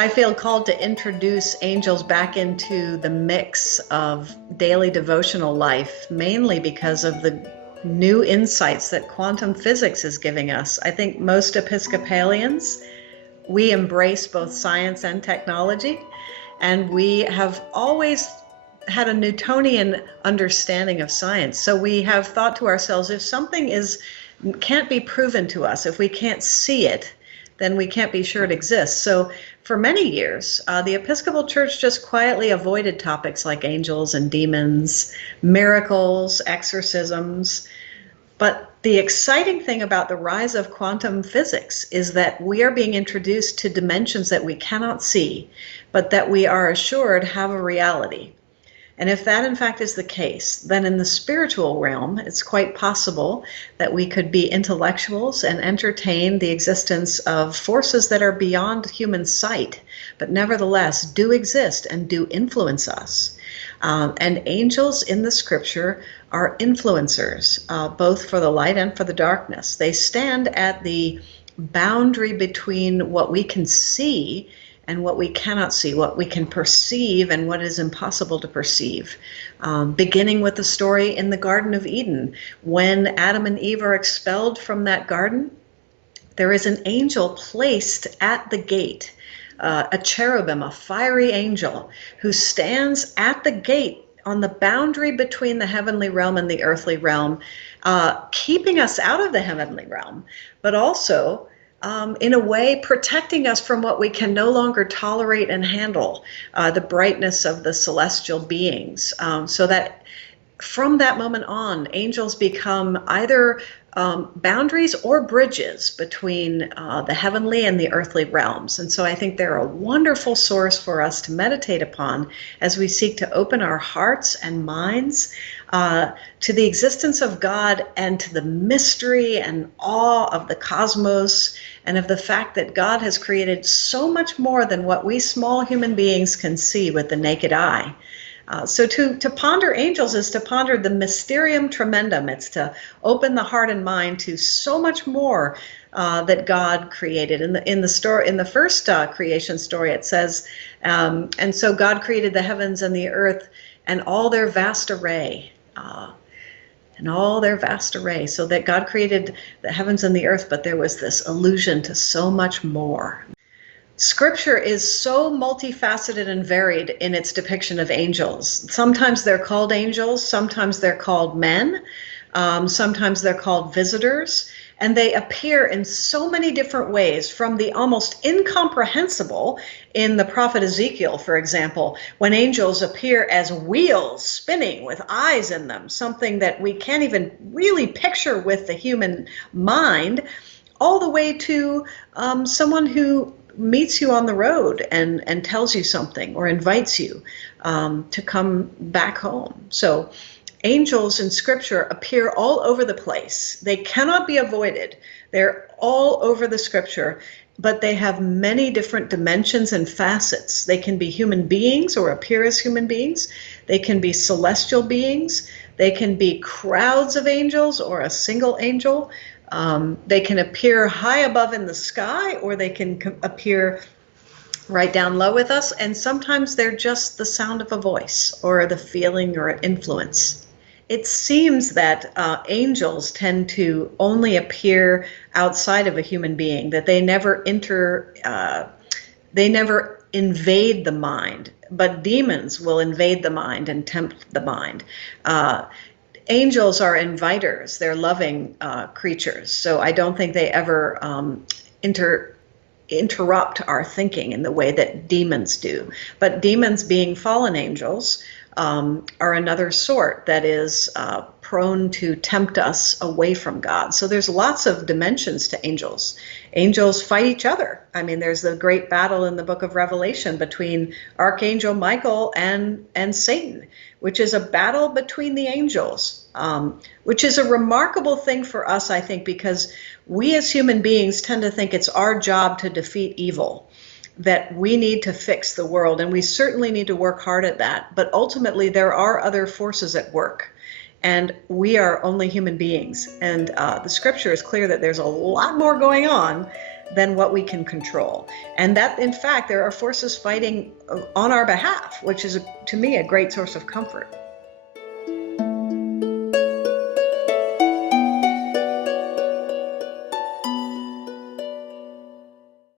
I feel called to introduce angels back into the mix of daily devotional life, mainly because of the new insights that quantum physics is giving us. I think most Episcopalians, we embrace both science and technology, and we have always had a Newtonian understanding of science. So we have thought to ourselves, if something can't be proven to us, if we can't see it, then we can't be sure it exists. So for many years, the Episcopal Church just quietly avoided topics like angels and demons, miracles, exorcisms. But the exciting thing about the rise of quantum physics is that we are being introduced to dimensions that we cannot see, but that we are assured have a reality. And if that in fact is the case, then in the spiritual realm, it's quite possible that we could be intellectuals and entertain the existence of forces that are beyond human sight, but nevertheless do exist and do influence us. And angels in the scripture are influencers, both for the light and for the darkness. They stand at the boundary between what we can see and what we cannot see, what we can perceive and what is impossible to perceive. Beginning with the story in the Garden of Eden, when Adam and Eve are expelled from that garden, there is an angel placed at the gate, a cherubim, a fiery angel, who stands at the gate on the boundary between the heavenly realm and the earthly realm, keeping us out of the heavenly realm, but also in a way, protecting us from what we can no longer tolerate and handle, the brightness of the celestial beings, so that from that moment on, angels become either boundaries or bridges between the heavenly and the earthly realms. And so I think they're a wonderful source for us to meditate upon as we seek to open our hearts and minds to the existence of God and to the mystery and awe of the cosmos, and of the fact that God has created so much more than what we small human beings can see with the naked eye. So to ponder angels is to ponder the mysterium tremendum. It's to open the heart and mind to so much more that God created. In the first creation story, it says, and so God created the heavens and the earth and all their vast array. So that God created the heavens and the earth, but there was this allusion to so much more. Scripture is so multifaceted and varied in its depiction of angels. Sometimes they're called angels, sometimes they're called men, sometimes they're called visitors, and they appear in so many different ways, from the almost incomprehensible in the prophet Ezekiel, for example, when angels appear as wheels spinning with eyes in them, something that we can't even really picture with the human mind, all the way to someone who meets you on the road and tells you something or invites you to come back home. So angels in scripture appear all over the place. They cannot be avoided. They're all over the scripture, but they have many different dimensions and facets. They can be human beings or appear as human beings. They can be celestial beings. They can be crowds of angels or a single angel. They can appear high above in the sky, or they can appear right down low with us. And sometimes they're just the sound of a voice or the feeling or influence. It seems that angels tend to only appear outside of a human being, that they never invade the mind, but demons will invade the mind and tempt the mind. Angels are inviters. They're loving creatures. So I don't think they ever interrupt our thinking in the way that demons do. But demons, being fallen angels, are another sort that is prone to tempt us away from God. So there's lots of dimensions to angels. Angels fight each other. I mean, there's the great battle in the book of Revelation between Archangel Michael and Satan, which is a battle between the angels, which is a remarkable thing for us, I think, because we as human beings tend to think it's our job to defeat evil, that we need to fix the world, and we certainly need to work hard at that. But ultimately, there are other forces at work, and we are only human beings. And the scripture is clear that there's a lot more going on than what we can control. And that, in fact, there are forces fighting on our behalf, which is, to me, a great source of comfort.